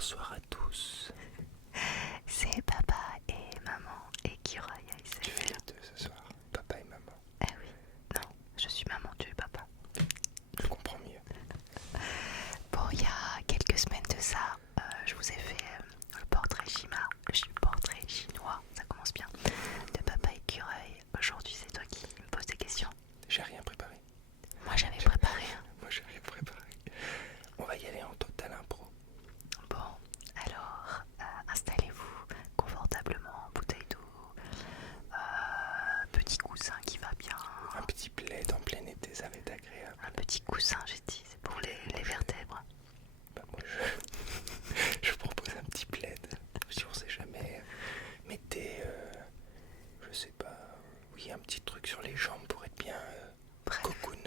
Bonsoir à tous. C'est papa et maman écureuil ASMR. Tu fais les deux ce soir, papa et maman. Ah oui, non, je suis maman, tu es papa. Je comprends mieux. Bon, il y a quelques semaines de ça, je vous ai fait le portrait chinois, ça commence bien, de papa écureuil. Aujourd'hui, c'est toi qui me poses des questions. J'ai rien préparé. Moi, j'avais préparé. Moi, j'ai rien préparé. On va y aller en total impro. Bon, alors, installez-vous confortablement, bouteille d'eau, petit coussin qui va bien. Un petit plaid en plein été, ça va être agréable. Un petit coussin, j'ai dit, c'est pour les vertèbres. Bah moi, je propose un petit plaid. Si on sait jamais, mettez, je sais pas, oui, un petit truc sur les jambes pour être bien Bref, cocoon.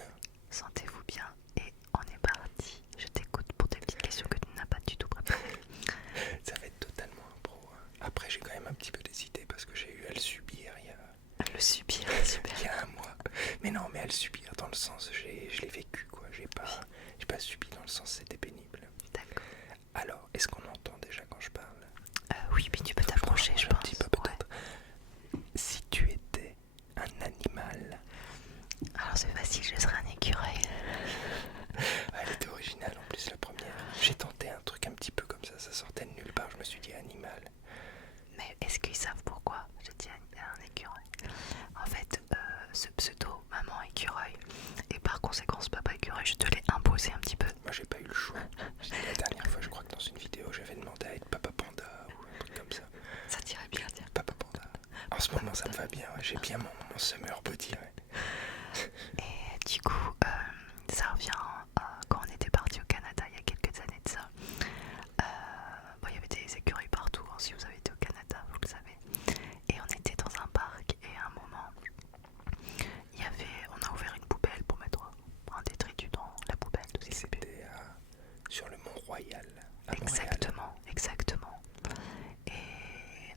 sentez-vous bien et on est parti. Je t'écoute pour tes petites questions que tu n'as pas du tout préparées. Ça va être totalement impro. Après, j'ai quand même un petit peu d'hésité parce que j'ai eu à le subir il y a... Le subir, super. Il y a un mois. Mais non, mais à le subir dans le sens, je l'ai vécu quoi. J'ai pas subi dans le sens c'était pénible. D'accord. Alors, est-ce qu'on entend déjà quand je parle? Oui, puis tu peux t'approcher, je Un pense. petit peu peut-être. Si tu étais un animal, Alors c'est facile, je serai un écureuil. elle était originale en plus la première. J'ai tenté un truc un petit peu comme ça sortait de nulle part. Je me suis dit animal. Mais est-ce qu'ils savent pourquoi je dis un écureuil? En fait, ce pseudo maman écureuil et par conséquent papa écureuil, je te l'ai imposé un petit peu. Moi j'ai pas eu le choix. La dernière fois, je crois que dans une vidéo, j'avais demandé à être papa panda ou un truc comme ça. Ça t'irait bien, tiens. Papa panda. En ce moment, ça me va bien. Ouais. J'ai bien mon summer body. Ouais. Et du coup, ça revient quand on était parti au Canada il y a quelques années de ça. Bon, il y avait des écureuils partout, hein, si vous avez été au Canada, vous le savez. Et on était dans un parc et à un moment, on a ouvert une poubelle pour mettre un détritus dans la poubelle. Tout Et c'était sur le Mont Royal. À Montréal. Exactement. Et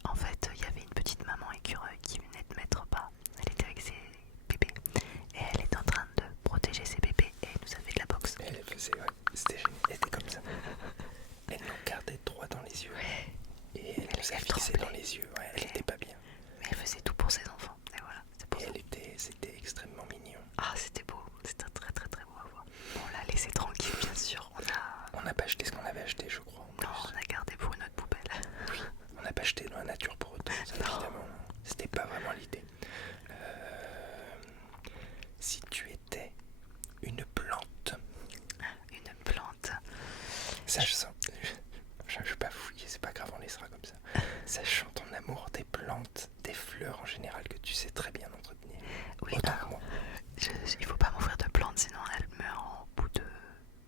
en fait, il y avait une petite maman écureuil qui venait de mettre bas. Elle était avec ses bébés et elle était en train de protéger ses bébés et nous a fait de la boxe. Elle faisait, ouais, c'était génial. Elle était comme ça. Elle nous regardait droit dans les yeux. Ouais. Et elle nous a fixé dans les yeux. Ouais, elle était pas bien. Mais elle faisait tout pour ses enfants. Et voilà, c'est pour ça. C'était extrêmement mignon. Ah, c'était beau. C'était très très très beau à voir. Bon, on l'a laissé tranquille, bien sûr. On n'a pas acheté ce qu'on avait acheté, je crois. Non, on a gardé pour une autre poubelle. Oui, on n'a pas acheté dans la nature pour autant. Ça, évidemment, c'était pas vraiment l'idée. Si tu étais une plante, Une plante. sachant, je vais pas fouiller, c'est pas grave, on laissera comme ça. Sachant ton amour des plantes, des fleurs en général que tu sais très bien entretenir. Oui, Autant que moi. il faut pas m'offrir de plantes, sinon elle meurt en bout de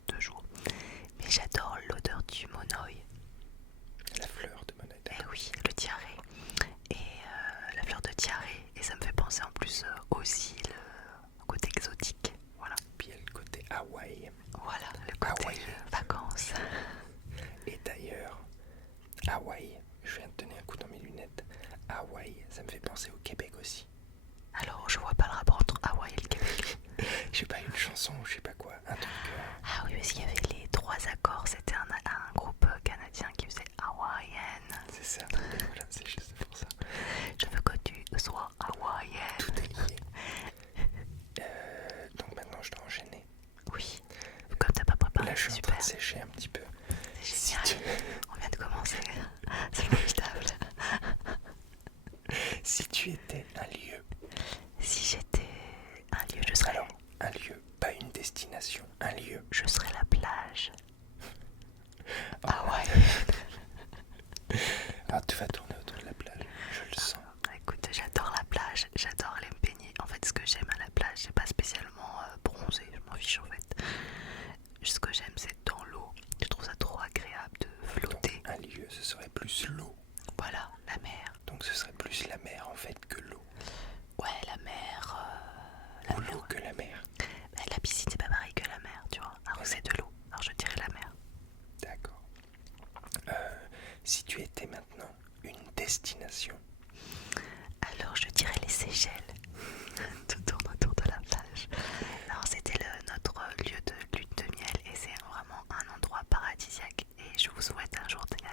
2 jours. Mais j'adore l'odeur du monoï. La fleur de Monet. Eh oui, le tiaré. Et la fleur de tiaré. Et ça me fait penser en plus aussi le côté exotique. Voilà. Puis il y a le côté Hawaï. Voilà, le côté Hawaï. vacances. Et d'ailleurs, Hawaï, je viens de donner un coup dans mes lunettes. Hawaï, ça me fait penser au Québec aussi. Alors, je vois pas le rapport entre Hawaï et le Québec. J'ai pas une chanson ou je sais pas quoi, un truc. Ah oui, parce qu'il y avait les 3 accords. C'était un groupe canadien qui faisait Hawaiian. C'est ça, et voilà, c'est juste pour ça. Je veux que tu sois hawaïenne. Tout est lié. Donc maintenant je dois enchaîner. Oui, comme t'as pas préparé, Là je suis c'est en train super. de sécher un petit peu. C'est génial. On vient de commencer. C'est formidable. Si tu étais un lieu, Si j'étais un lieu, je serais. alors un lieu, pas une destination, un lieu. Je serais la plage. Oh, Ah ouais. Ah, tu vas tourner autour de la plage, je le sens. Écoute, j'adore la plage, j'adore aller me baigner. En fait, ce que j'aime à la plage, c'est pas spécialement bronzer, je m'en fiche en fait. Ce que j'aime, c'est dans l'eau. Je trouve ça trop agréable de flotter. Donc, un lieu, ce serait plus l'eau. Voilà, la mer. Donc ce serait plus la mer en fait que l'eau. Ouais, la mer. Ou l'eau que la mer. Bah, la piscine, c'est pas pareil que la mer, tu vois. Alors c'est de l'eau. Alors je dirais la mer. D'accord. Si tu étais maintenant une destination, Alors je dirais les Seychelles. Tout tourne autour de la plage. Alors c'était notre lieu de lune de miel et c'est vraiment un endroit paradisiaque. Et je vous souhaite un jour d'y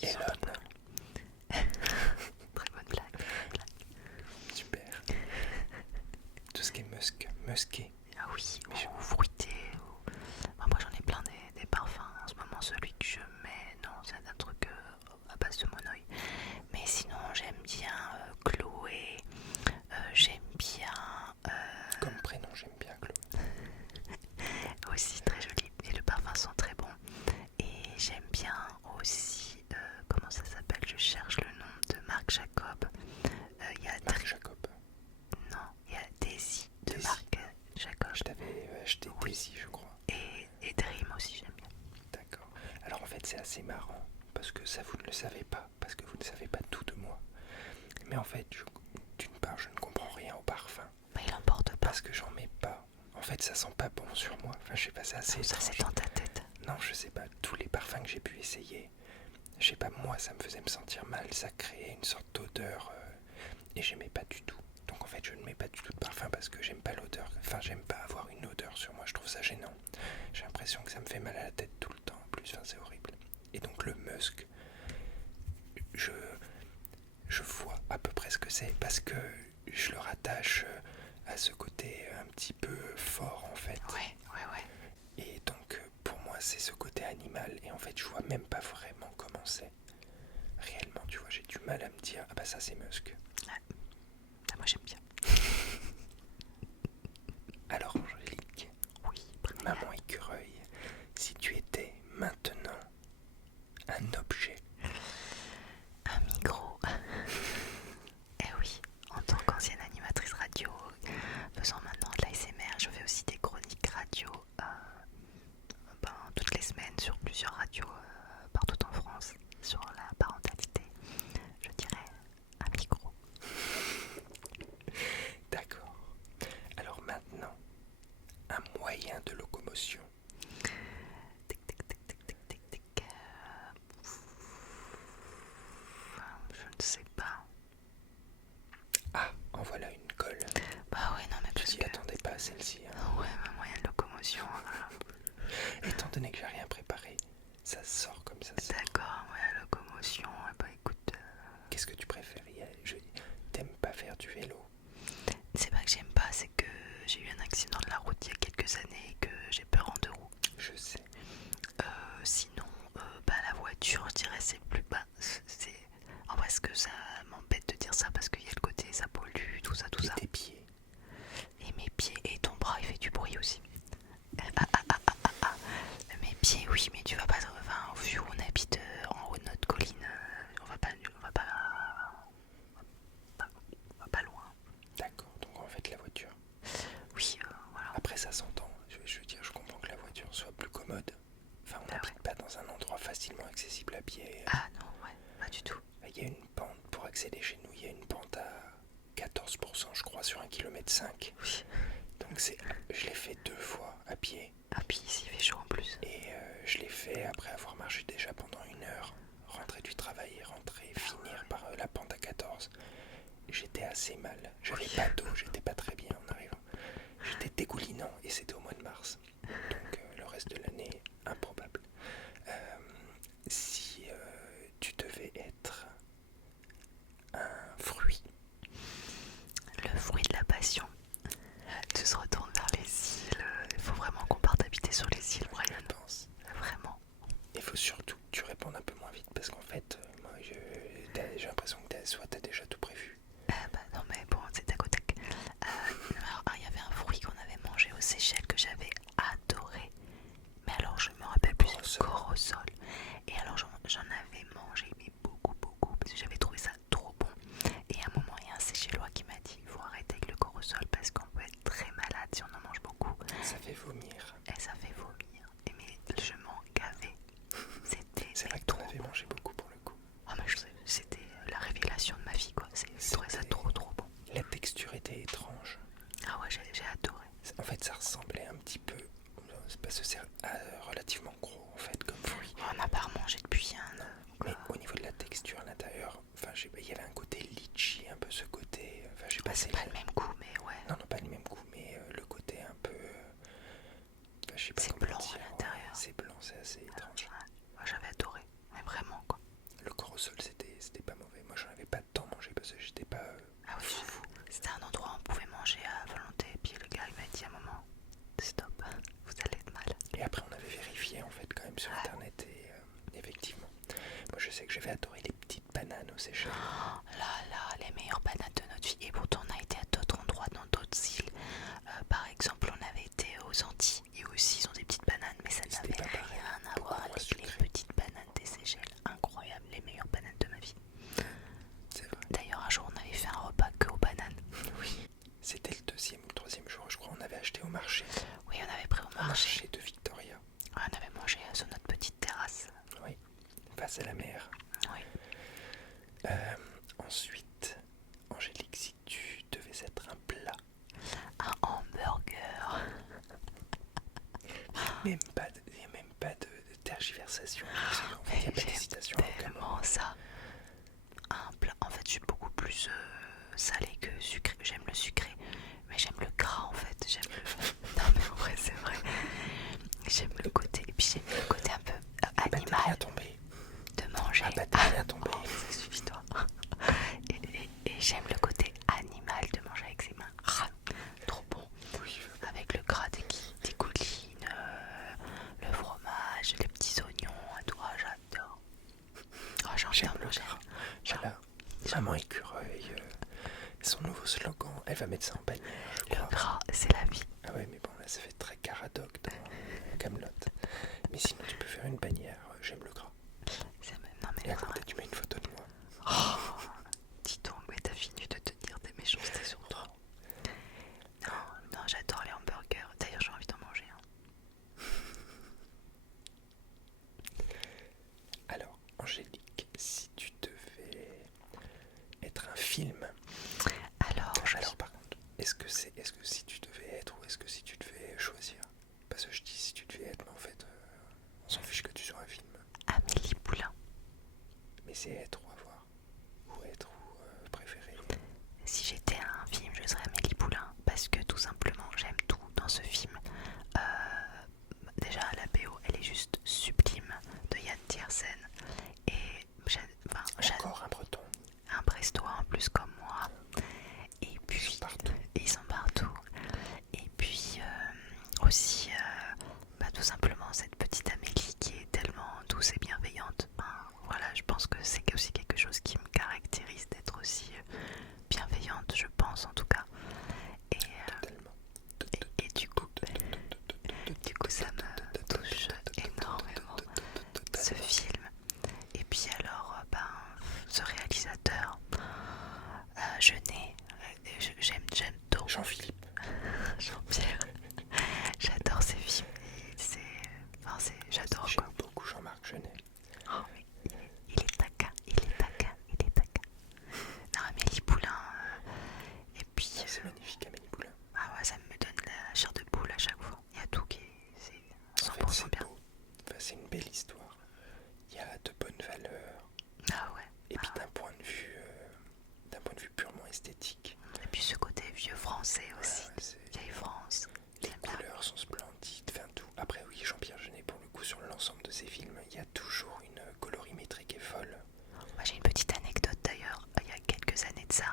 qui sont Elon. cool. Très bonne blague. Super. Tout ce qui est musqué. Ah oui, ou fruité. Moi j'en ai plein des parfums. En ce moment, celui que je mets, non, c'est un truc à base de monoï. Mais sinon, j'aime bien Chloé. J'aime bien. Comme prénom, j'aime bien Chloé. Aussi très joli. Et le parfum sent très bon. Et j'aime bien aussi. Comment ça s'appelle? Je cherche le nom de Marc Jacob. Il y a Marc Jacob. Non, il y a Daisy de Daisy. Marc Jacob. Je t'avais acheté Daisy, je crois. Et Dream aussi, j'aime bien. D'accord. Alors en fait, c'est assez marrant parce que ça, vous ne le savez pas, parce que vous ne savez pas tout de moi. Mais en fait, d'une part, je ne comprends rien au parfum. Mais il emporte pas. Parce que j'en mets pas. En fait, ça sent pas bon sur moi. Enfin, je sais pas, c'est assez Non, ça étrange. c'est dans ta tête. Non, je sais pas. Tous les parfums que j'ai pu essayer, je sais pas, moi, ça me faisait me sentir mal. Ça créait une sorte d'odeur et j'aimais pas du tout. Donc en fait, je ne mets pas du tout de parfum parce que j'aime pas l'odeur. Enfin, j'aime pas avoir une odeur sur moi. Je trouve ça gênant. J'ai l'impression que ça me fait mal à la tête tout le temps. En plus, enfin, c'est horrible. Et donc le musk, je vois à peu près ce que c'est parce que je le rattache à ce côté un petit peu fort en fait. Ouais. Et donc pour moi c'est ce côté animal et en fait je vois même pas vraiment comment c'est. Réellement tu vois j'ai du mal à me dire ah bah ça c'est musk. Ah, moi j'aime bien. Alors Angélique, Oui, maman écureuil, si tu étais maintenant un objet. un micro. Eh oui, en tant qu'ancienne animatrice radio, faisant maintenant de l'ASMR, je fais aussi des chroniques radio toutes les semaines sur plusieurs radios partout en France sur la parentalité. Je dirais un micro. D'accord. Alors maintenant, un moyen de locomotion. Tic, tic, tic, tic, tic, tic, tic. Je ne sais pas. Ah, en voilà une colle. Bah ouais, non mais Je parce t'y que... attendais pas à celle-ci. Hein. Ah ouais, un moyen de locomotion. Étant donné que j'ai rien préparé, ça sort comme ça sort. D'accord, ouais, la locomotion. Bah écoute... Qu'est-ce que tu préfères? T'aimes pas faire du vélo? C'est pas que j'aime pas, c'est que j'ai eu un accident de la route il y a quelques années et que j'ai peur en deux roues. Je sais. Sinon, la voiture, je dirais, c'est plus bas. C'est... En vrai, ce que ça m'embête de dire ça parce qu'il y a le côté ça pollue, tout ça. Et tes pieds? Et mes pieds, et ton bras, il fait du bruit aussi. Mes pieds, oui, mais tu vas pas. Enfin, vu où on habite en haut de notre colline, on va pas loin. D'accord, donc en fait la voiture. Oui, voilà. Après ça s'entend. Je veux dire, je comprends que la voiture soit plus commode. Enfin, on n'habite pas dans un endroit facilement accessible à pied. Ah non, ouais, pas du tout. Il y a une pente pour accéder chez nous. Il y a une pente à 14%, je crois, sur 1,5 km. Oui. Donc je l'ai fait 2 fois à pied. Ah, puis ici, il fait chaud en plus. Et je l'ai fait après avoir marché déjà pendant 1 heure. Rentrer du travail et rentrer, finir par la pente à 14. J'étais assez mal. J'avais pas d'eau, j'étais pas très bien en arrivant. J'étais dégoulinant et c'était au mois de mars. Donc le reste de l'année, improbable. Si tu devais être un fruit. Le fruit de la passion. Tu se retournes vers les îles. Il faut vraiment qu'on parte habiter sur les îles, Brian. Je pense. Vraiment. Il faut surtout que tu répondes un peu moins vite parce qu'en fait, moi j'ai l'impression que t'as déjà tout prévu. Non mais bon, c'est tac au tac. Alors, il y avait un fruit qu'on avait mangé aux Seychelles que j'avais adoré. Mais alors, je me rappelle plus du corosol. Et alors, j'en avais mangé, mais beaucoup, parce que j'avais trouvé ça trop bon. Et à un moment, il y a un Seychellois qui m'a dit il faut arrêter avec le corosol parce qu'on peut être très malade si on en mange beaucoup. Ça fait vomir. Et ça fait vomir. Et mais je m'en gavais. C'est vrai que t'en avais mangé beaucoup pour le coup. Ah mais c'était la révélation de ma vie quoi. Je trouvais ça trop bon. La texture était étrange. Ah ouais, j'ai adoré. En fait, ça ressemblait un petit peu. Parce que c'est relativement gros en fait comme fruit. On n'a pas remangé depuis un an. Mais au niveau de la texture à l'intérieur, enfin, il y avait un côté litchi, un peu ce côté. Enfin, je sais pas. C'est pas le même goût, mais ouais. Non, pas le même goût, mais le côté un peu. Enfin, je sais pas c'est comment blanc dire. à l'intérieur. C'est blanc, c'est assez étrange. Moi j'avais adoré, mais vraiment quoi. Le sol, c'était pas mauvais. Moi, j'en avais pas tant mangé parce que j'étais pas Ah oui, foufou. c'était un endroit où on pouvait manger à volonté. Et puis le gars il m'a dit à un moment, stop, vous allez être mal. Et après, on avait vérifié en fait quand même sur internet et effectivement. Moi, je sais que j'avais adoré les petites bananes aux Seychelles. Oh là là, les meilleures bananes de notre vie. Et pourtant on a été à d'autres endroits dans d'autres îles. Par exemple, on avait été aux Antilles et aussi ils ont des petites bananes, mais ça C'était n'avait pas pareil, rien à beaucoup voir moins avec les sucré. petites bananes des Seychelles. Incroyable, les meilleures bananes de ma vie. C'est vrai. D'ailleurs, un jour on avait fait un repas que aux bananes. Oui. C'était le deuxième ou le troisième jour, je crois. On avait acheté au marché. Oui, on avait pris au Au marché. marché de Victoria. Ouais, on avait mangé sur notre petite terrasse. Oui. Face à la mer. Oui. Ensuite, Angélique, si tu devais être un plat, Un hamburger. il n'y a même pas de tergiversation. En fait, il n'y a pas d'hésitation à aucun moment. Tellement ça. Un plat. En fait, je suis beaucoup plus salé que sucré. J'aime le sucré, mais j'aime le gras en fait. J'aime le. Non, mais en vrai, c'est vrai. J'aime le côté. Et puis j'aime le côté un peu Ah bah, t'es bien animal tombé. de manger. Ah bah, t'es bien tombé. Oh, ça suffit, toi. Et j'aime le côté animal de manger avec ses mains. Ah, trop bon. Oui, Avec le gras des coulines, le fromage, les petits oignons. Toi, j'adore. Oh, j'ai envie j'aime d'en le manger. gras. Voilà. Maman écureuil. Son nouveau slogan, elle va mettre ça en bannière, je Le crois. gras, c'est la vie. Ah ouais, mais bon, là, ça fait très caradoc dans Camelot. Mais sinon, tu peux faire une bannière. J'aime le gras. Non, mais Et à vraiment. côté, tu mets une photo de moi. Oh, dis donc, mais t'as fini de te dire des méchancetés sur toi. Non, non, j'adore les hamburgers. D'ailleurs, j'ai envie d'en manger un. Alors, Angélique, si tu devais être un film. Alors, Par contre, est-ce que si tu devais être ou est-ce que si tu devais choisir? Parce que je dis si tu devais être, mais en fait, on s'en fiche que tu sois un film. Amélie Poulain. Mais c'est être ou avoir. Ou être ou préférer. Si j'étais un film, je serais Amélie Poulain. Parce que tout simplement, j'aime tout dans ce film. Déjà, la BO, elle est juste sublime de Yann Tiersen. Et Encore un breton. un Brestois en plus comme moi. Et puis, ils sont partout. Et puis aussi, tout simplement cette petite Amélie qui est tellement douce et bienveillante. Voilà, je pense que c'est aussi quelque chose qui me caractérise d'être aussi bienveillante, je pense en tout cas. Totalement. Et du coup, ça me touche énormément ce film. Et puis alors, ce réalisateur, j'aime trop. Jean-Philippe. Jean-Pierre. J'adore ces films. J'adore quoi. J'aime beaucoup Jean-Marc Jeunet. Oh, mais il est taquin. Non, Amélie Poulain. Et puis. C'est magnifique, Amélie Poulain. Ah ouais, ça me donne la chair de poule à chaque fois. Il y a tout qui est. C'est 100% En fait, c'est bien. beau. Enfin, c'est une belle histoire. Il y a de bonnes valeurs. Ah ouais. Et puis d'un point de vue purement esthétique. Et puis ce côté vieux français aussi. Ouais, Vieille France. les couleurs sont splendides, enfin tout. Après oui, Jean-Pierre Jeunet, pour le coup, sur l'ensemble de ses films, il y a toujours une colorimétrie qui est folle. Moi j'ai une petite anecdote d'ailleurs. Il y a quelques années de ça.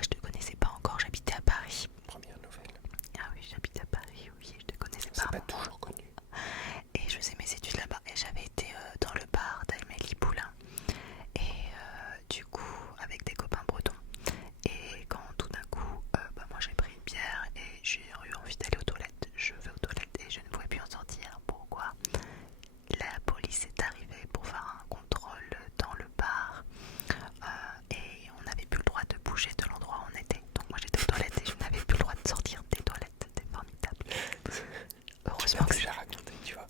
Je te connaissais pas encore, j'habitais à Paris. Première nouvelle. Ah oui, j'habitais à Paris, oui, je te connaissais C'est pas. pas toujours connu. Et je faisais mes études là-bas et j'avais été dans le bar d'Amélie Poulain. Et du coup, avec des copains bretons. Et quand tout d'un coup, moi j'ai pris une bière et j'ai eu envie d'aller aux toilettes. Je vais aux toilettes et je ne pouvais plus en sortir. Pourquoi? La police est arrivée pour faire un contrôle dans le bar et on n'avait plus le droit de bouger de l'endroit où on était. Donc moi j'étais aux toilettes et je n'avais plus le droit de sortir des toilettes. C'était formidable. Heureusement que déjà raconté, tu vois.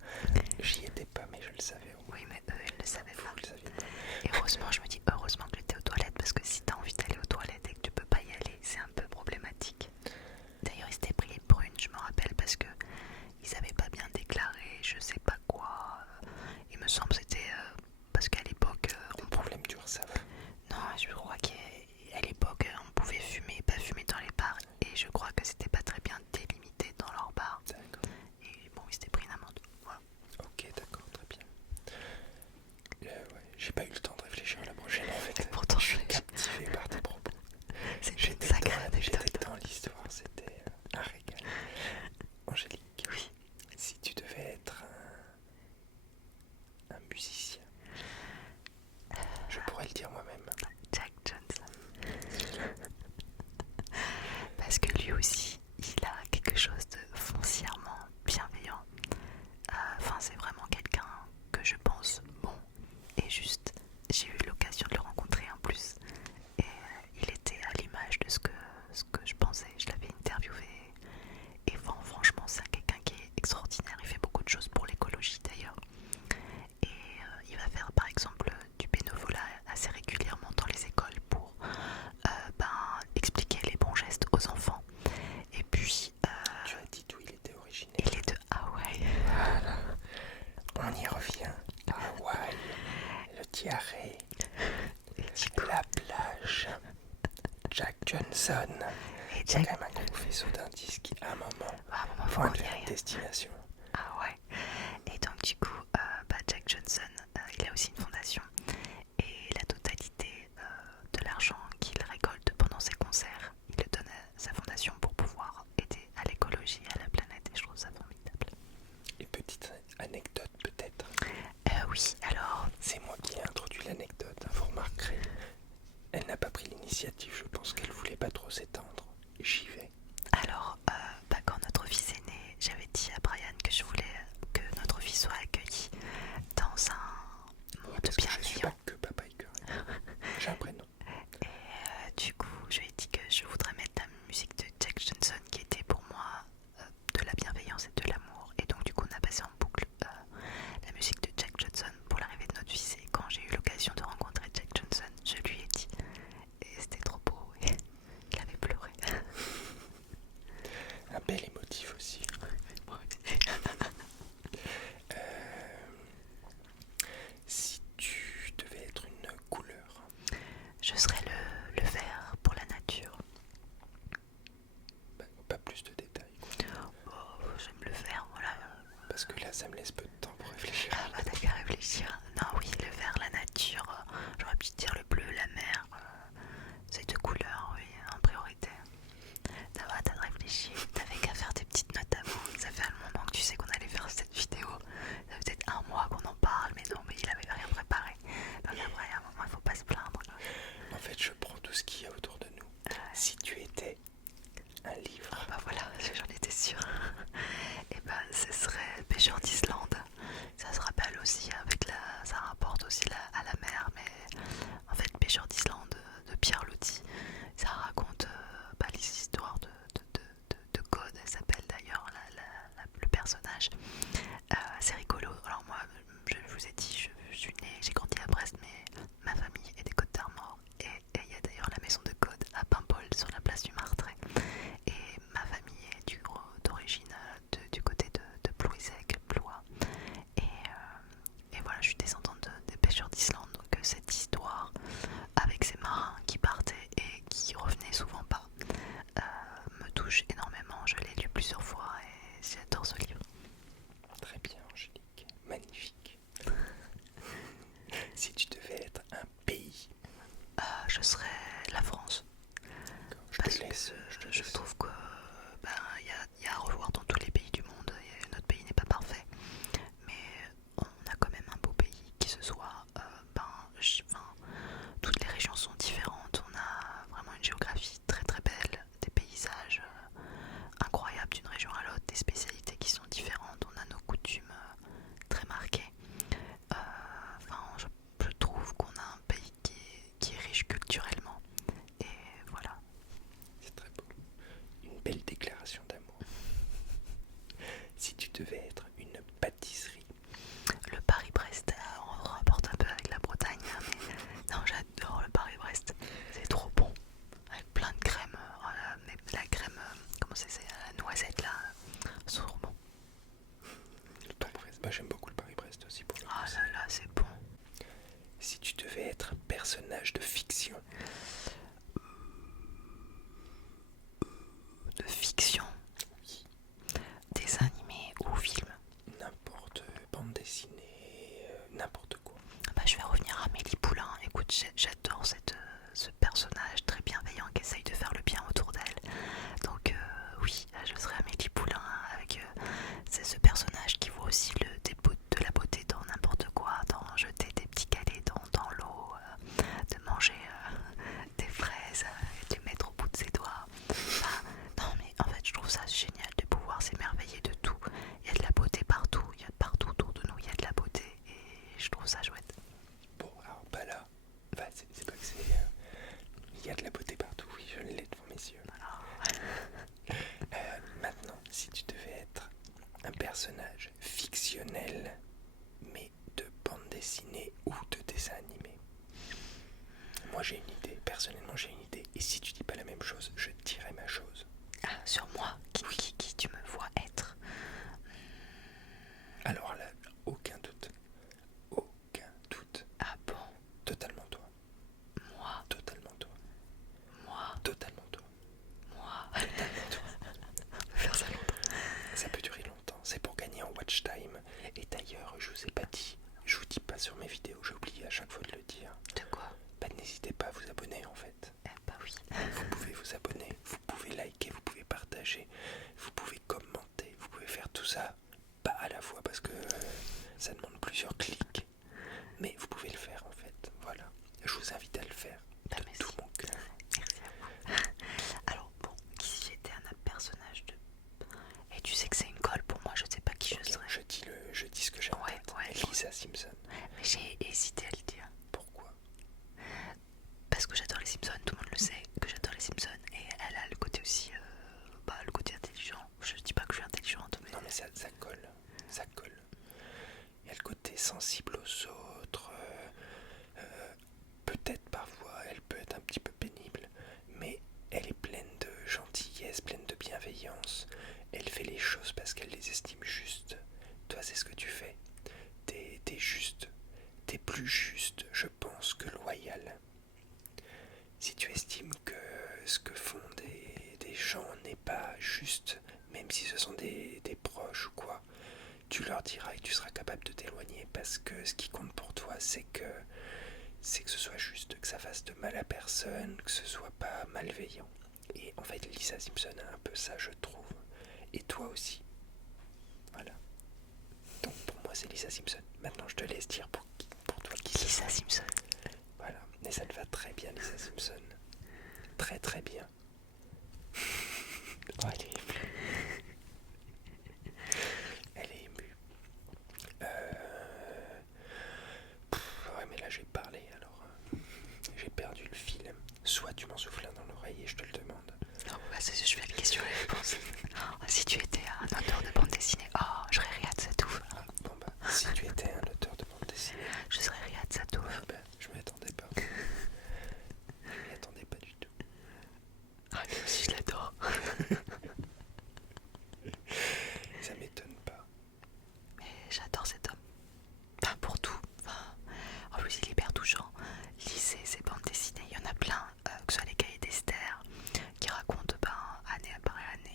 J'y étais pas, mais je le savais. oui, mais eux ils le savaient pas. Vous le saviez pas. Et heureusement, je me dis heureusement que j'étais aux toilettes parce que si t'as envie d'aller aux toilettes et que tu peux pas y aller, c'est un peu problématique. D'ailleurs, ils s'étaient pris les prunes, je me rappelle, parce que ils avaient pas bien déclaré, je sais pas quoi. Il me semble que c'était parce qu'à l'époque, Le problème du ça va. non, je crois qu'à l'époque, on pouvait fumer, pas fumer dans les bars, et je crois que c'était pas très bien délimité dans leurs bars. D'accord. Et bon, ils s'étaient pris une amende. Voilà. Ok, d'accord, très bien. Ouais, j'ai pas eu le temps de réfléchir dire moi-même. Jack Johnson. Parce que lui aussi, il a quelque chose de foncièrement bienveillant. Enfin, c'est vraiment quelqu'un que je pense bon et juste. J'ai eu l'occasion de le rencontrer en plus. Et il était à l'image de ce que je pensais. Je l'avais interviewé. Et franchement, c'est quelqu'un qui est extraordinaire. Il fait beaucoup de choses pour l'écologie d'ailleurs. Et il va faire par exemple du bénévolat assez régulièrement dans les écoles pour expliquer les bons gestes aux enfants. Et puis Tu as dit d'où il était originaire. il est de Hawaï. Voilà, on y revient. Hawaï, le diarrhée, la plage, Jack Johnson. Et C'est Jack... quand même un gros faisceau d'indices qui, à un moment, faut point en de dire. destination. Ah ouais. Et donc du coup, Jack Johnson, il a aussi une fondation. Et la totalité de l'argent qu'il récolte pendant ses concerts, il le donne à sa fondation pour pouvoir aider à l'écologie et à la planète. Et je trouve ça formidable. Et petite anecdote peut-être. Oui, alors... C'est moi qui ai introduit l'anecdote, hein, vous remarquerez. Elle n'a pas pris l'initiative, je pense qu'elle voulait pas trop s'étendre. J'y vais. Alors, quand notre fils est né, j'avais dit à Brian que je voulais que notre fils soit accueilli dans un monde Parce que je suis bienveillant. pas que papa Iker. J'ai un prénom. Et du coup, je lui ai dit que je voudrais mettre la musique de Jack Johnson qui était pour moi de la bienveillance et de l'amour. Et donc du coup, on a passé en boucle la musique de Jack Johnson pour l'arrivée de notre fils. Et quand j'ai eu l'occasion de rencontrer Jack Johnson, je lui ai dit. Et c'était trop beau. Et il avait pleuré. Un bel émotif aussi. Si tu devais être une couleur, Je serais le vert pour la nature. pas plus de détails, quoi. Oh, j'aime le vert, voilà. Parce que là, ça me laisse peu de temps pour réfléchir. Ah bah t'as qu'à réfléchir. Non oui, le vert, la nature, j'aurais pu te dire le bleu, la mer. Ces deux couleurs, oui, en priorité. Ça va, t'as réfléchi, t'avais qu'à faire tes petites notes avant. Ça fait un moment que tu sais qu'on allait faire cette vidéo. Ça fait peut-être un mois qu'on en parle, mais non, mais il avait rien préparé. Donc après, à un moment, il faut pas se plaindre. En fait, je prends tout ce qu'il y a autour de nous. Si tu étais un livre, Oh bah voilà, j'en étais sûre. Et bah ce serait Pêcheur d'Islande. Ça se rappelle aussi avec ça rapporte aussi à la mer, mais en fait Pêcheur d'Islande de Pierre Loti, ça raconte les histoires de Code, elle s'appelle d'ailleurs le personnage. C'est rigolo. Alors moi, je vous ai dit, je suis née, j'ai grandi à Brest, mais ma famille est des Côtes d'Armor. Et il y a d'ailleurs la maison de Code à Paimpol sur la place du Martret. Et ma famille est d'origine du côté de Plouisec, Blois. Et voilà, je suis descendante des pêcheurs d'Islande. Donc cette histoire avec ces marins qui partaient et qui revenaient souvent pas me touche énormément. Je l'ai lu plusieurs fois et j'adore ce livre. très bien, Angélique, magnifique. Si tu devais être un pays, Je serais la France. je Parce te laisse. que je trouve que y a à revoir dans tous les pays du monde. Et notre pays n'est pas parfait, mais on a quand même un beau pays qui se soit. Toutes les régions sont différentes. On a vraiment une géographie très très belle, des paysages incroyables d'une région à l'autre, des spécialités qui sont différentes. On a nos coutumes très marquées. Je trouve qu'on a un pays qui est riche culturellement. Et voilà. C'est très beau. Une belle déclaration d'amour. Si tu devais être une pâtisserie, Le Paris-Brest, on rapporte un peu avec la Bretagne, mais j'ai une idée, personnellement j'ai une idée. Et si tu dis pas la même chose, je dirai ma chose. Ah, sur moi, qui tu me vois être? Alors là, aucun doute. Aucun doute. Ah bon? Totalement toi. Moi, Totalement toi. moi, Totalement toi. moi. Totalement toi. On va faire ça longtemps. Ça peut durer longtemps. C'est pour gagner en watch time. Et d'ailleurs, je vous ai pas dit. Je vous dis pas sur mes vidéos. J'ai oublié à chaque fois de le dire. De quoi? Bah, n'hésitez pas à vous abonner en fait. Bah oui. Vous pouvez vous abonner, vous pouvez liker, vous pouvez partager, vous pouvez commenter, vous pouvez faire tout ça, pas à la fois parce que ça demande plusieurs clics, mais vous pouvez le faire en fait. Voilà, je vous invite à le faire Bah, de merci. tout mon cœur. Merci à vous. Alors bon, si j'étais un personnage de... Et tu sais que c'est une colle pour moi, je sais pas qui Ok, je serais. je dis ce que j'ai en Ouais, tête. ouais. Lisa Simpson. Mais j'ai hésité à le dire. Pourquoi? Parce que j'adore les Simpsons, tout le monde le sait que j'adore les Simpsons. Et elle a le côté aussi, le côté intelligent. Je dis pas que je suis intelligente, mais... Non mais ça colle, ça colle. Il y a le côté sensible aux autres. Peut-être parfois elle peut être un petit peu pénible, mais elle est pleine de gentillesse, pleine de bienveillance. Elle fait les choses parce qu'elle les estime justes. Toi, c'est ce que tu fais. T'es juste. T'es plus juste, je pense, que loyal. Si tu estimes que ce que font des gens n'est pas juste, même si ce sont des proches ou quoi, tu leur diras et tu seras capable de t'éloigner parce que ce qui compte pour toi, c'est que ce soit juste, que ça fasse de mal à personne, que ce soit pas malveillant. Et en fait, Lisa Simpson a un peu ça, je trouve. Et toi aussi. Voilà. Donc pour moi, c'est Lisa Simpson. Maintenant, je te laisse dire pour toi qui c'est. Lisa Simpson. Voilà. Mais ça te va très bien, Lisa Simpson. Très très bien. Oh, elle est émue. Elle est émue. Ouais, mais là, j'ai parlé, alors j'ai perdu le fil. Soit tu m'en souffles un dans l'oreille et je te le demande. Non, bah, je fais une question et réponse. Si tu étais un auteur de bande dessinée, je serais Riyad Satouf. Ah, bon bah, si tu étais un auteur de bande dessinée, Je serais Riyad Satouf. bah, je m'y attendais pas. Je m'y attendais pas du tout. Ah, lui aussi, je l'adore. Ça m'étonne pas. Mais j'adore cet homme. Enfin, pour tout. Enfin, en plus, il est hyper touchant. Lisez ses bandes dessinées, il y en a plein, que ce soit les cahiers d'Esther, qui racontent année après année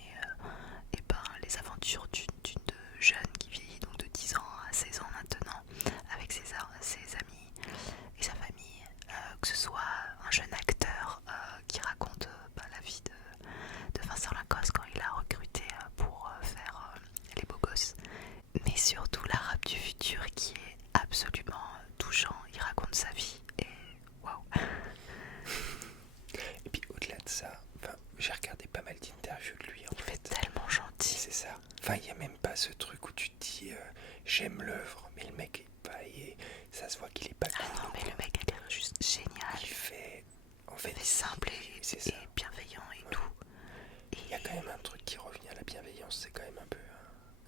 les aventures d'une jeune qui vieillit donc de 10 ans à 16 ans maintenant, avec ses amis et sa famille, que ce soit un jeune acteur qui raconte la vie de Vincent Lacoste quand il a recruté pour faire Les Beaux Gosses, mais surtout l'Arabe du futur qui est absolument touchant. Il raconte sa vie et waouh. Et puis au-delà de ça, j'ai regardé pas mal d'interviews de lui en Il fait. est tellement gentil. C'est ça. Enfin, il n'y a même pas ce truc où tu te dis j'aime l'œuvre, mais le mec est pas. Ça se voit qu'il est pas Ah non, mais le mec a l'air juste génial. Il fait. En fait, Il est simple et bienveillant et tout. Et il y a quand même un truc qui revient à la bienveillance, c'est quand même un peu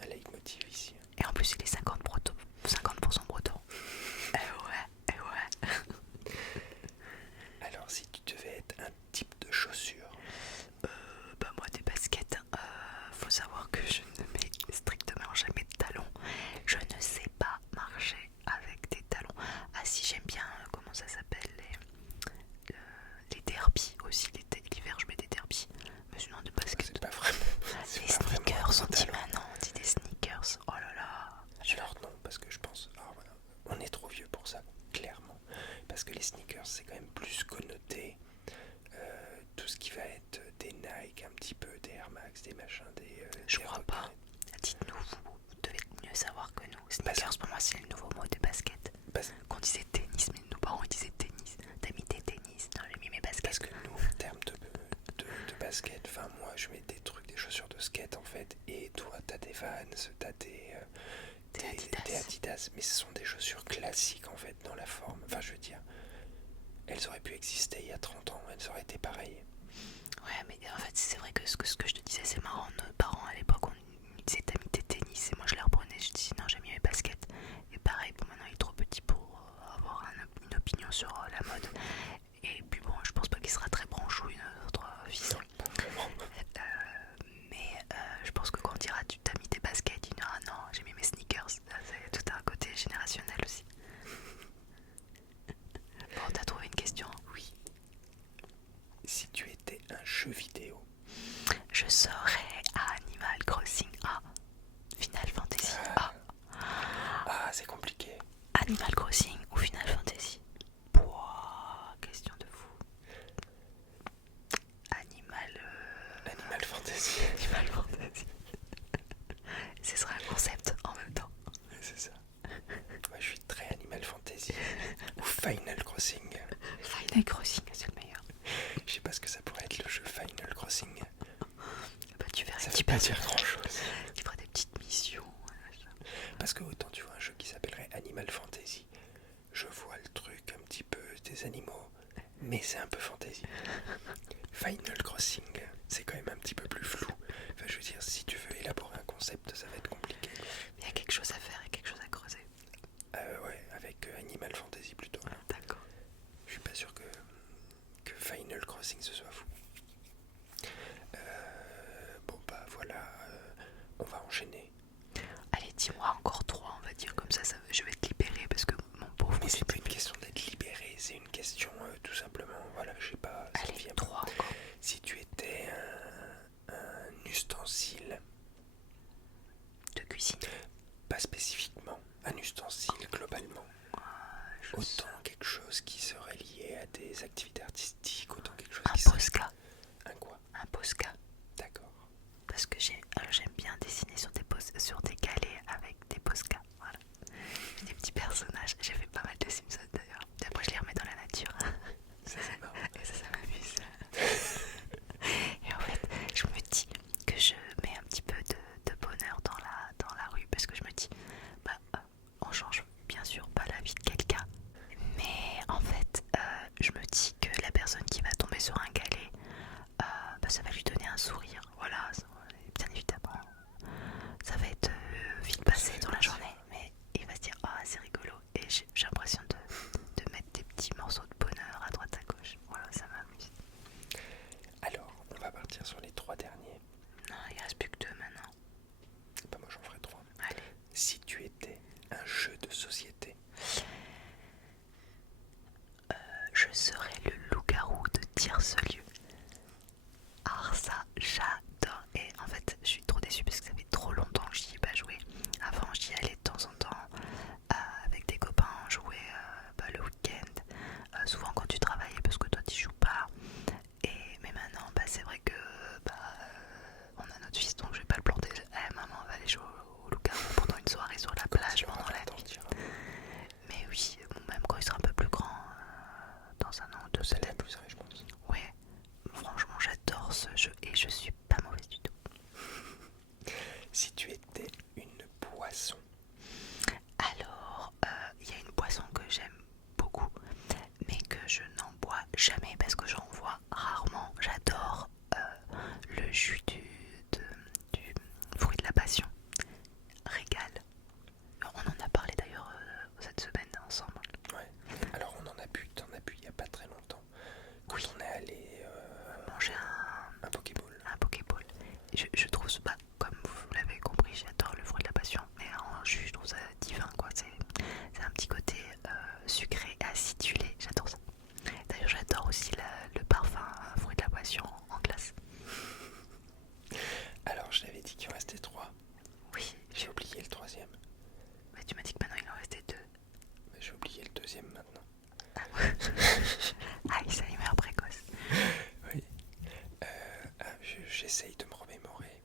un leitmotiv ici. Et en plus, il est 50% breton. Ouais. Alors, si tu devais être un type de chaussure, Moi, des baskets, faut savoir que je ne mets strictement jamais de talons. Je ne sais pas marcher avec des talons. Ah si, j'aime bien, comment ça s'appelle, les derbies aussi. L'hiver, je mets des derbies. Mais sinon, de baskets. c'est pas vraiment. Les sneakers, on dit maintenant, on dit des sneakers. Oh là là. Alors non, parce que je pense. Alors voilà, on est trop vieux pour ça, clairement. Parce que les sneakers, c'est quand même plus connoté. Tout ce qui va être des Nike, un petit peu, des Air Max, des machins, Je des crois Rock. pas. Dites-nous, vous devez mieux savoir que nous. Sneakers, pour moi, c'est le nouveau mot des baskets. Qu'on disait tennis, mais nos parents disaient tennis. T'as mis tes tennis? Non, j'ai mis mes baskets. Parce que nous, en termes de basket, enfin moi je mets des trucs, des chaussures de skate en fait, et toi t'as des Vans, t'as des Adidas, mais ce sont des chaussures classiques en fait dans la forme. Enfin je veux dire, elles auraient pu exister il y a 30 ans, elles auraient été pareilles. Ouais, mais en fait, c'est vrai que ce que je te disais, c'est marrant. Nos parents à l'époque, on disait t'as mis tes tennis, et moi je les reprenais. Je disais non, j'ai mis mes baskets. Et pareil, maintenant il est trop petit pour avoir une opinion sur la mode. Et puis Final Crossing. Final Crossing, c'est le meilleur. Je sais pas ce que ça pourrait être le jeu Final Crossing. Bah tu verras, Ça veut pas dire grand chose. Tu feras des petites missions. Parce que autant tu vois un jeu qui s'appellerait Animal Fantasy, je vois le truc un petit peu des animaux, mais c'est un peu fantasy. Final Crossing, c'est quand même un petit peu plus flou. Enfin, je veux dire, si tu veux élaborer un concept, ça va être compliqué. Il y a quelque chose à faire et quelque chose à creuser. Ouais, avec Animal Fantasy plutôt. D'accord. Je suis pas sûr que Final Crossing ce soit fou. Bon bah voilà, on va enchaîner. Allez, dis-moi encore 3, on va dire, comme ça, je vais te libérer parce que mon pauvre. Mais c'est pas une question d'être libéré, c'est une question tout simplement, voilà, je sais pas. Allez, 3 encore. Si tu étais un ustensile. De cuisine. Pas spécifiquement, un ustensile globalement. Autant quelque chose qui serait lié à des activités artistiques, autant quelque chose qui Un Posca. Un quoi? Un Posca. D'accord. Parce que j'aime bien dessiner sur des galets avec des Posca. Voilà. Des petits personnages. J'ai fait pas mal de Simpsons d'ailleurs. Et après je les remets dans la nature. Ça c'est marrant. Et ça m'amuse. Et en fait, je me dis que je mets un petit peu de bonheur dans la rue parce que je me dis, bah, on change bien sûr pas la vie de quelqu'un, mais en fait, je me dis que la personne qui va tomber sur un galet, bah, ça va lui donner un sourire. Voilà, bien évidemment, ça va être vite passé dans la journée, mais il va se dire, ah, c'est rigolo, et j'ai l'impression de mettre des petits morceaux de bonheur à droite à gauche. Voilà, ça m'amuse. Alors, on va partir sur les 3 derniers. Non, il reste plus que 2 maintenant. Bah moi j'en ferai 3. Allez. Si tu étais un jeu de société. Je serais le loup-garou de Tire-ce-lieu. Alors ça, j'adore. Et en fait, je suis trop déçue parce que ça fait trop longtemps que j'y ai pas joué. Avant, j'y allais de temps en temps avec des copains jouer le week-end. Souvent quand tu travaillais parce que toi tu joues pas. Mais maintenant, c'est vrai que on a notre fils, donc je vais pas le planter. Maman, on va aller jouer au loup-garou pendant une soirée sur la plage pendant la nuit. Mais oui, même quand il sera un peu plus grand, dans un an ou deux, Ça peut-être. l'amuserait, je pense. Ouais, franchement, j'adore ce jeu et je suis pas mauvaise du tout. Si tu étais une boisson. Alors, il y a une boisson que j'aime beaucoup, mais que je n'en bois jamais parce que j'en vois rarement. J'adore le jus du fruit de la passion. Régal. On en a parlé d'ailleurs cette semaine ensemble. Ouais. Alors on en a bu, t'en as bu il y a pas très longtemps. Quand on est allé manger un Pokéball. Un Pokéball. Je trouve, comme vous l'avez compris, j'adore le fruit de la passion, mais en jus, je trouve ça divin, quoi. C'est un petit côté sucré, acidulé, j'adore ça. D'ailleurs, j'adore aussi le parfum fruit de la passion en glace. Alors je t'avais dit qu'il en restait 3. Oui, J'ai oublié le 3e. mais tu m'as dit que maintenant il en restait 2. Mais j'ai oublié le 2e maintenant. Alzheimer précoce. Oui. J'essaye de me remémorer.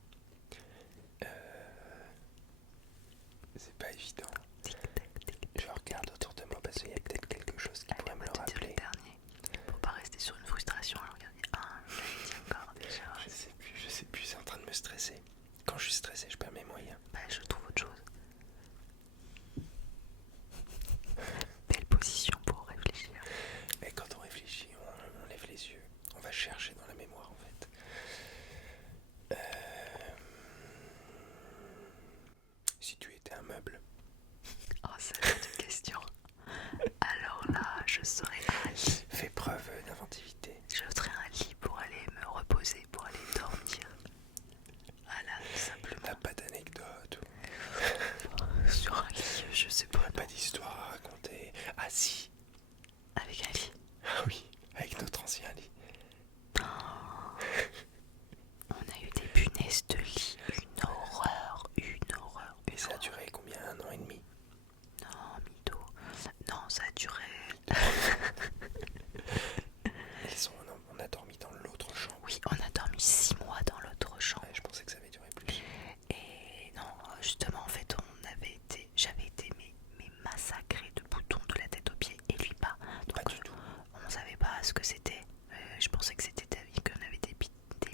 C'est pas évident. Je regarde autour de moi parce qu'il y a peut-être quelque chose qui pourrait me le rappeler. Le dernier. Pour pas rester sur une frustration, alors regardez. Je l'ai dit encore déjà. Je sais plus, c'est en train de me stresser. Quand je suis stressé, je perds mes moyens. Je trouve autre chose. Belle position pour réfléchir. Et quand on réfléchit, on lève les yeux. On va chercher dans la mémoire en fait. Si tu étais un meuble. Oh, c'est une question. Alors là, je serais un lit. Fais preuve d'inventivité. Je serais un lit pour aller me reposer, pour aller dormir. Voilà, tout simplement. T'as pas d'anecdote Sur un lit, je sais pas. Pas d'histoire à raconter. Ah si. Avec un lit. Ah oui, avec notre ancien lit. On a eu des punaises de lit. Une horreur. Et ça a duré combien? 1 an et demi? Non, mytho. Non, ça a duré. On a dormi dans l'autre chambre. Oui, on a dormi 6 mois dans l'autre chambre. Ouais, je pensais que ça avait duré plus. Et non, justement, en fait, j'avais été mais massacrée de boutons de la tête aux pieds. Et lui pas. ce que c'était. Je pensais que c'était qu'on avait des mythes, des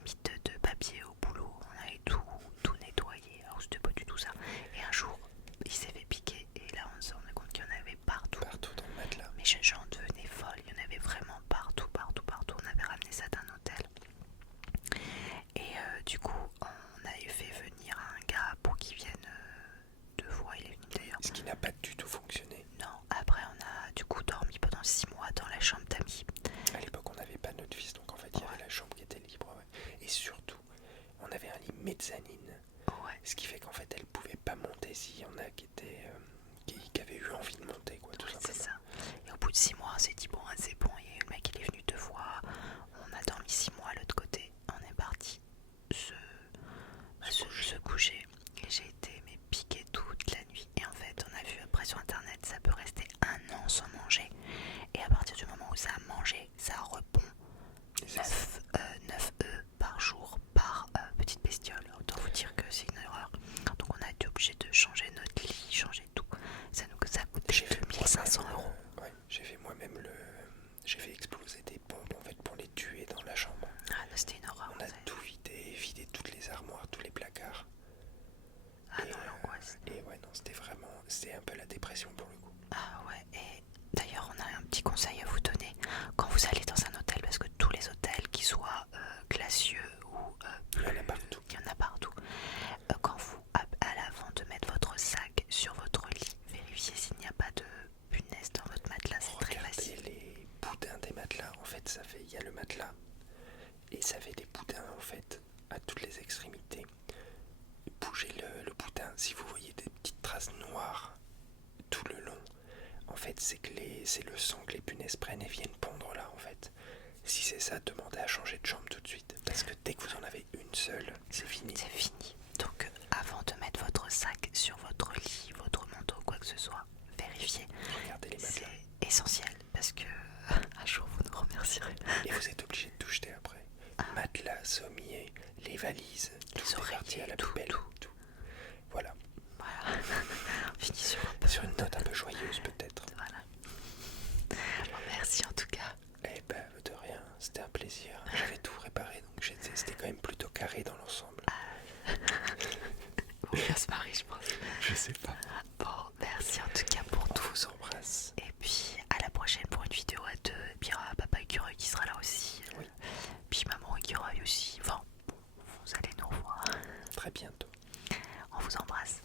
mythes de papier au boulot. On avait tout nettoyé. Alors c'était pas du tout ça. Et un jour, il s'est fait piquer et là on se rendait compte qu'il y en avait partout. Partout dans le matelas. Mais j'en devenais folle. Il y en avait vraiment partout. On avait ramené ça d'un hôtel. Et du coup, on avait fait venir un gars pour qu'il vienne 2 fois. Il est venu d'ailleurs. Ce qui n'a pas du tout fonctionné. Non, après on a du coup dormi pendant 6 mois dans la chambre d'amis. À l'époque, on n'avait pas notre fils, donc en fait, il y avait la chambre qui était libre. Ouais. Et surtout, on avait un lit mezzanine. Ouais. Ce qui fait qu'en fait, elle pouvait pas monter s'il y en a qui avaient eu envie de monter, quoi, tout simplement. C'est ça. Et au bout de 6 mois, on s'est dit, bon, c'est bon, le mec il est venu 2 fois. On a dormi 6 mois à l'autre côté. On est parti se coucher. Et j'ai été piquée toute la nuit. Et en fait, on a vu après sur internet, ça peut rester 1 an sans manger. Et à partir du moment où ça a mangé, ça repond 9 œufs par jour par petite bestiole. Autant vous dire que c'est une erreur. Donc on a été obligé de changer notre lit, changer tout. Ça a coûté 2500 €. Ouais, j'ai fait exploser des bombes en fait pour les tuer dans la chambre. Ah non, c'était une horreur. On a tout vidé toutes les armoires, tous les placards. Ah non, l'angoisse. Et ouais, non, c'était un peu la dépression pour le coup. Ah ouais, et d'ailleurs on a un petit conseil à vous donner quand vous allez dans un hôtel, parce que tous les hôtels, qui soient glacieux ou Il y en a partout. Quand vous, à l'avant de mettre votre sac sur votre lit, vérifiez s'il n'y a pas de punaise dans votre matelas, c'est très facile. Regardez les boudins des matelas, en fait, il y a le matelas et ça fait des boudins en fait à toutes les extrémités. Bougez le boudin, si vous voyez des petites traces noires tout le long, en fait c'est le sang que les punaises prennent et viennent pondre là en fait. Si c'est ça, demandez à changer de chambre tout de suite, parce que dès que vous en avez une seule, c'est fini. C'est fini. Donc avant de mettre votre sac sur votre lit, votre manteau, quoi que ce soit, vérifiez. Regardez les matelas. C'est essentiel, parce que un jour vous nous remercierez. Et vous êtes obligé de tout jeter après. Matelas, sommier, les valises, les tout est parti à la poubelle. Tout. Voilà. On finit sur une note un peu joyeuse peut-être. Voilà. Bon, merci en tout cas. Eh ben de rien, c'était un plaisir. J'avais tout réparé, donc c'était quand même plutôt carré dans l'ensemble. On va se marier, je pense. Je sais pas. Bon, merci en tout cas pour tout. On vous embrasse. Et puis à la prochaine pour une vidéo à 2. Et puis il y aura papa écureuil qui sera là aussi. Oui. Puis maman écureuil aussi. Enfin, bon, vous allez nous revoir. Très bientôt. On vous embrasse.